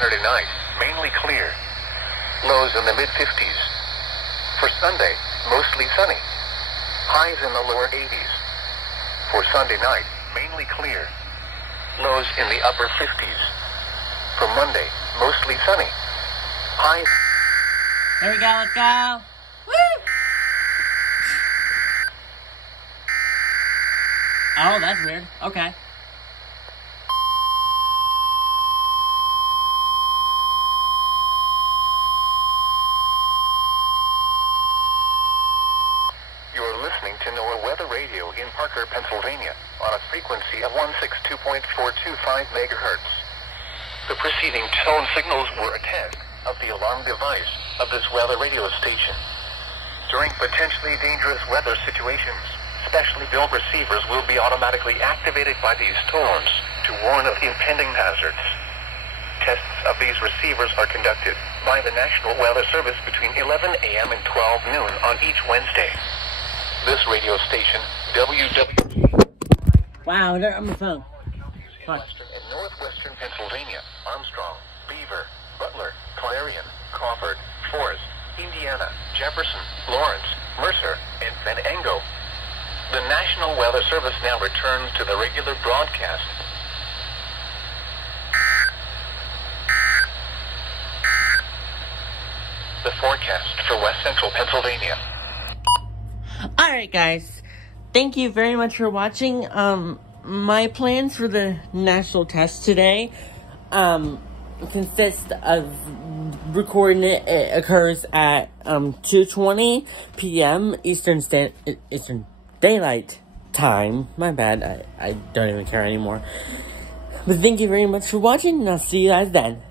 Saturday night, mainly clear. Lows in the mid-50s. For Sunday, mostly sunny. Highs in the lower 80s. For Sunday night, mainly clear. Lows in the upper 50s. For Monday, mostly sunny. Highs. Here we go, let's go. Woo! Oh, that's weird. Okay. You're listening to NOAA Weather Radio in Parker, Pennsylvania, on a frequency of 162.425 megahertz. The preceding tone signals were a test of the alarm device of this weather radio station. During potentially dangerous weather situations, specially built receivers will be automatically activated by these tones to warn of impending hazards. Tests of these receivers are conducted by the National Weather Service between 11 a.m. and 12 noon on each Wednesday. This radio station, Wow, they're on my phone. Western and northwestern Pennsylvania, Armstrong, Beaver, Butler, Clarion, Crawford, Forest, Indiana, Jefferson, Lawrence, Mercer, and Venango. The National Weather Service now returns to the regular broadcast. The forecast for West Central Pennsylvania. Alright guys, thank you very much for watching. My plans for the national test today consist of recording it. It occurs at 2:20 p.m. Eastern Daylight Time. My bad, I don't even care anymore. But thank you very much for watching, and I'll see you guys then.